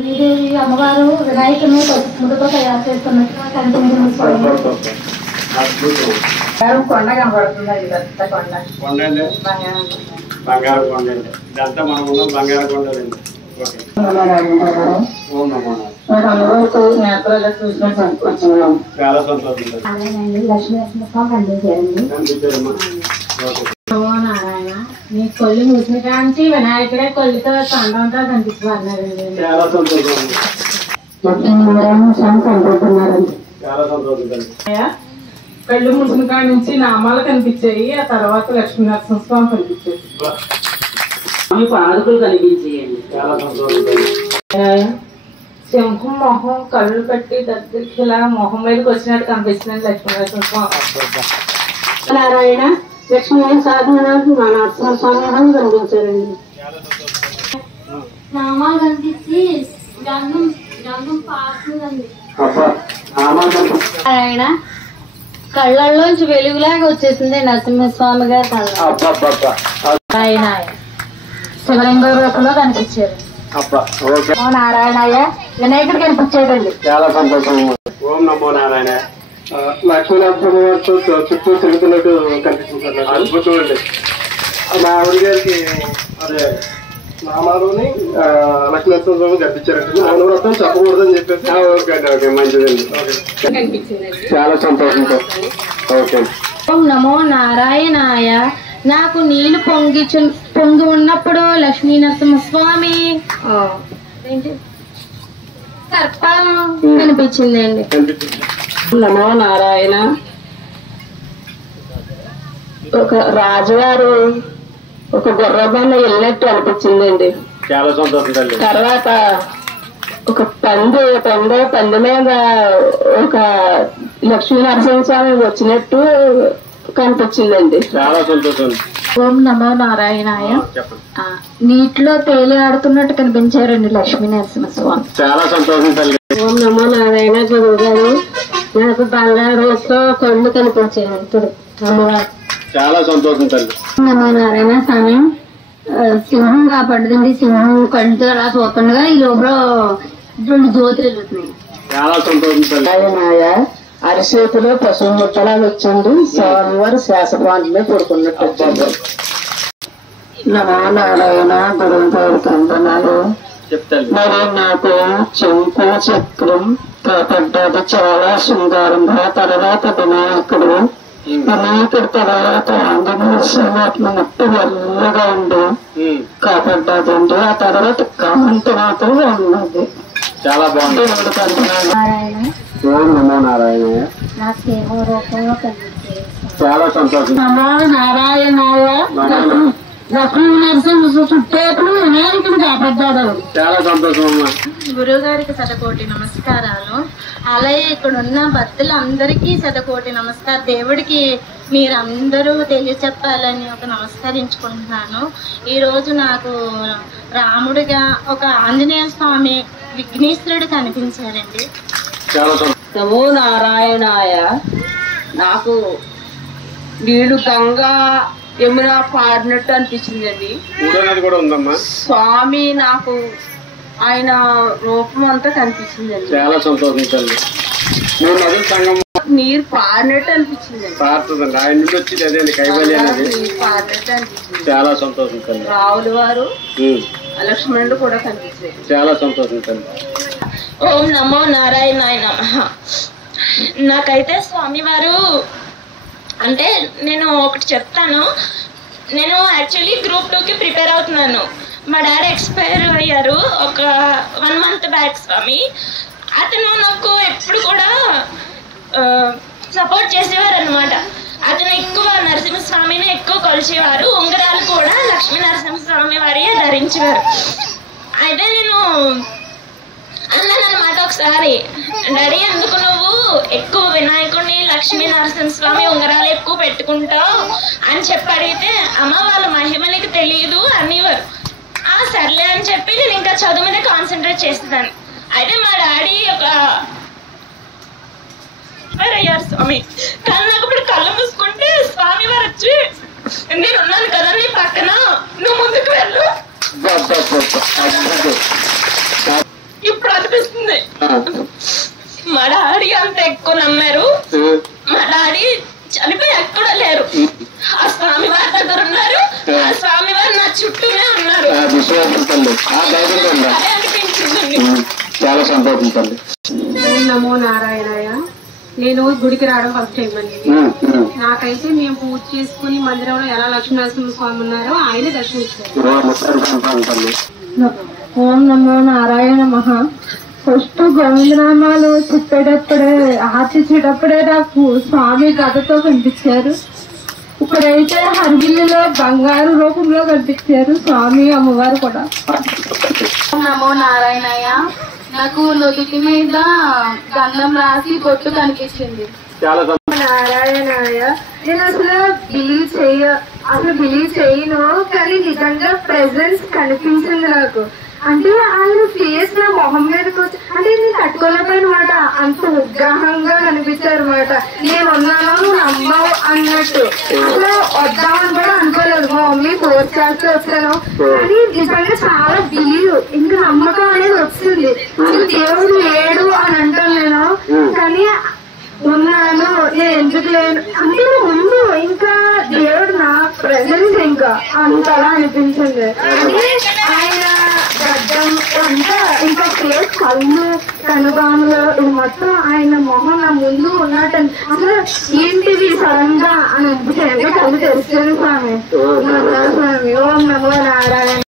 శ్రీదేవి అమ్మవారు వినాయకుడిని ముడితో తయారు చేస్తున్నట్టుగా కనిపించింది. కొండ కనబడుతుంది. ఇదంతా కొండ కొండండి, బంగారు కొండండి. ఇదంతా మనం ఉన్న బంగారు కొండలండి. చాలా సంతోషం. లక్ష్మీ నరసింహస్వామి కనిపించారండి. నారాయణ నీ కొల్లి మూసిన కాంచి వినాయకుడే కొల్లితో కొండంతో కనిపిస్తున్నారండి. చాలా సంతోషం. చాలా సంతోషం. కళ్ళు మూసిన కాడ నుంచి నామాలు కనిపించాయి. ఆ తర్వాత లక్ష్మీ నరసింహస్వామి కనిపించాయి. మీ పాదుకులు కనిపించేయండి. చాలా సంతోషం. సింహం మొహం కళ్ళు కట్టి దగ్గరికి ఇలా మొహం మీదకి వచ్చినట్టు కనిపిస్తుంది లక్ష్మీ నరసింహస్వామి. నారాయణ లక్ష్మీ సాధన నరసింహస్వామి కనిపించారండి. నామాలు కనిపించి గంధం గంధం పారుతుందండి. నారాయణ కళ్ళల్లోంచి వెలుగులాగా వచ్చేసింది నరసింహస్వామి గారి కళ్ళ. ఆయన శివలింగ రూపంలో కనిపించారు. నారాయణయ్య వినాయకుడు కనిపించాడండి. చాలా సంతోషం. ఓం నమో నారాయణ. లక్ష్మీనరసింహ గారితో చుట్టూ తిరుగుతున్నట్టు కనిపిస్తుంది. అద్భుతం అండి. మా ఆవిడ గారికి అదే నామాలోని లక్ష్మీనరసింహ కనిపించారండి. మౌనవ్రతం చెప్పకూడదని చెప్పేసి ఓకే అండి. ఓకే, మంచిదండి. చాలా సంతోషం. ఓకే. ఓం నమో నారాయణాయ. నాకు నీళ్లు పొంగి ఉన్నప్పుడు లక్ష్మీ నరసింహస్వామి సర్పం కనిపించిందండి. నమో నారాయణ. ఒక రాజుగారు ఒక గుర్రబండ వెళ్ళినట్టు అనిపించిందండి. చాలా సంతోషం తల్లి. తర్వాత ఒక పంది మీద ఒక లక్ష్మీ నరసింహస్వామి వచ్చినట్టు కనిపించిందండి. చాలా సంతోషం. ఓం నమో నారాయణాయ. చెప్పండి. నీటిలో తేలి ఆడుతున్నట్టు కనిపించారండి లక్ష్మీ నరసింహస్వామి. చాలా సంతోషం తల్లి. ఓం నమో నారాయణ. గురువు గారు నాకు బంగారు కళ్ళు కనిపించారు ఇప్పుడు అమ్మవారు. చాలా సంతోషం తల్లి. నమో నారాయణ. సమయం సింహం కాపాడుతుంది. సింహం కళ్ళతో అలా చూస్తుండగా ఈ లోపల 2 జ్యోతులు వెళ్తున్నాయి. చాలా సంతోషం తల్లి. అరిచేతిలో పశువు ముట్టడాలు వచ్చింది. స్వామివారు శాసపాంటిలో పడుకున్నట్టు వచ్చారు. నమో నారాయణ. గురువు గారు కందనాలు. చెప్తాను. మరి నాకు చెంపు చక్రం కాపాడ్డాది. చాలా శృంగారంగా. తర్వాత వినాయకుడు తర్వాత ఆంజనేయ స్వామి ముట్టు వెల్లగా ఉండి కాపాడ్డాదండి. ఆ తర్వాత కాంతి మాత్రం ఉన్నది. చాలా బాగుంది. నారాయణ ఓం నమో నారాయణ. నా సింహం రూపంలో కనిపించారు. చాలా సంతోషం. నమో నారాయణాయ. లక్ష్మీ నరసింహ చుట్టేపుడు వినాయకుడు కాపాడ్డాడు. చాలా సంతోషం అమ్మా. గురువు గారికి శతకోటి నమస్కారాలు. అలాగే ఇక్కడ ఉన్న భక్తులందరికీ శతకోటి నమస్కారం. దేవుడికి మీరందరూ తెలియచెప్పాలని ఒక నమస్కరించుకుంటున్నాను. ఈరోజు నాకు రాముడిగా ఒక ఆంజనేయ స్వామి విఘ్నేశ్వరుడు కనిపించారండి. చాలా సంతోషం. నమో నారాయణాయ. నాకు నీళ్లు గంగా యమున పాడినట్టు అనిపించిందండి. మూడో నది కూడా ఉందమ్మా. స్వామి నాకు ఆయన రూపం అంతా కనిపించిందండి. చాలా సంతోషం తల్లి. 3 నదుల సంగం నీరు పాడినట్టు అనిపించిందండి. పారుతుందండి. ఆయన నుండి వచ్చింది అదే అండి కైవల్యం అనేది. నీరు పాడినట్టు అనిపించింది. చాలా సంతోషం తల్లి. రావుల వారు లక్ష్మణుడు కూడా కనిపించారు. చాలా సంతోషం తల్లి. ఓం నమో నారాయణాయ నమః. నాకైతే స్వామివారు అంటే నేను ఒకటి చెప్తాను. నేను యాక్చువల్లీ గ్రూప్ 2కి ప్రిపేర్ అవుతున్నాను. మా డాడీ ఎక్స్పైర్ అయ్యారు ఒక 1 మంత్ బ్యాక్. స్వామి అతను నాకు ఎప్పుడు కూడా సపోర్ట్ చేసేవారు అనమాట. అతను ఎక్కువ నరసింహస్వామిని ఎక్కువ కొలిచేవారు. ఉంగరాలు కూడా లక్ష్మీ నరసింహస్వామి వారి ధరించేవారు. అయితే నేను అన్నాను అనమాట ఒకసారి, డాడీ ఎందుకు నువ్వు ఎక్కువ వినాయకుడిని లక్ష్మీ నరసింహస్వామి ఉంగరాలు ఎక్కువ పెట్టుకుంటావు అని చెప్పి అడిగితే, అమ్మ వాళ్ళ మహిమ నీకు తెలియదు అనేవారు. సర్లే అని చెప్పి నేను ఇంకా చదువు మీద కాన్సన్ట్రేట్ చేస్తాను. అయితే మా డాడీ ఒక అయ్యారు స్వామి. కానీ నాకు ఇప్పుడు కళ్ళు మూసుకుంటే స్వామి వారు వచ్చి, నేను ఉన్నాను కదా నీ పక్కన, నువ్వు ముందుకు వెళ్ళు, అనిపిస్తుంది. మా డాడీ అంత ఎక్కువ నమ్మారు. మా డాడీ చనిపోయి ఎక్కడ లేరు, ఆ స్వామి వారి దగ్గర ఉన్నారు. ఆ స్వామి వారు నా చుట్టూనే ఉన్నారు. అనిపించింది. చాలా సంతోషించండి. నమో నారాయణాయ. నేను గుడికి రావడం ఫస్ట్ టైం అండి. నాకైతే మేము పూజ చేసుకుని మందిరంలో ఎలా లక్ష్మీనరసింహ స్వామి ఉన్నారో ఆయన దర్శించారు. ఓం నమో నారాయణ మహా. ఫస్ట్ గోవిందనామాలు చెప్పేటప్పుడే ఆర్చించేటప్పుడే నాకు స్వామి గదతో కనిపించారు. ఇప్పుడైతే హరిగిల్లిలో బంగారు రూపంలో కనిపించారు స్వామి అమ్మవారు కూడా. ఓం నమో నారాయణాయ. నాకు నుదుటి మీద గంధం రాసి బొట్టు కనిపించింది. నారాయణాయ. నేను అసలు బిలీవ్ చేయను, కానీ నిజంగా ప్రెజెన్స్ కనిపించింది నాకు. అంటే ఆయన ఫేస్ నా మొహం మీదకి వచ్చి అంటే నేను తట్టుకోలేకపోయినమాట. అంత ఉగ్రహంగా కనిపించారు అనమాట. నేను ఉన్నాను, నువ్వు నమ్మవు అన్నట్టు. అసలు వద్దామని కూడా అనుకోలేదు. మా మమ్మీ ఫోర్స్ చేస్తే వచ్చాను, కానీ నిజంగా చాలా బిలీవ్, ఇంకా నమ్మకం అనేది వచ్చింది. అసలు దేవుడు లేడు అని అంటాను నేను, కానీ ఉన్నాను, నేను ఎందుకు లేను అంటే ముందు ఇంకా దేవుడు నా ప్రెజెన్స్ ఇంకా అంతలా అనిపించింది. ఆయన గడ్డం అంతా ఇంకా ఫేస్, కళ్ళు, కనుబాములు, ఇది మొత్తం ఆయన మొహం నా ముందు ఉన్నట్టు. అసలు ఏంటిది సడన్ గా అని అనిపించింది. కళ్ళు తెరిచాను స్వామి. ఓం నమో నారాయణ.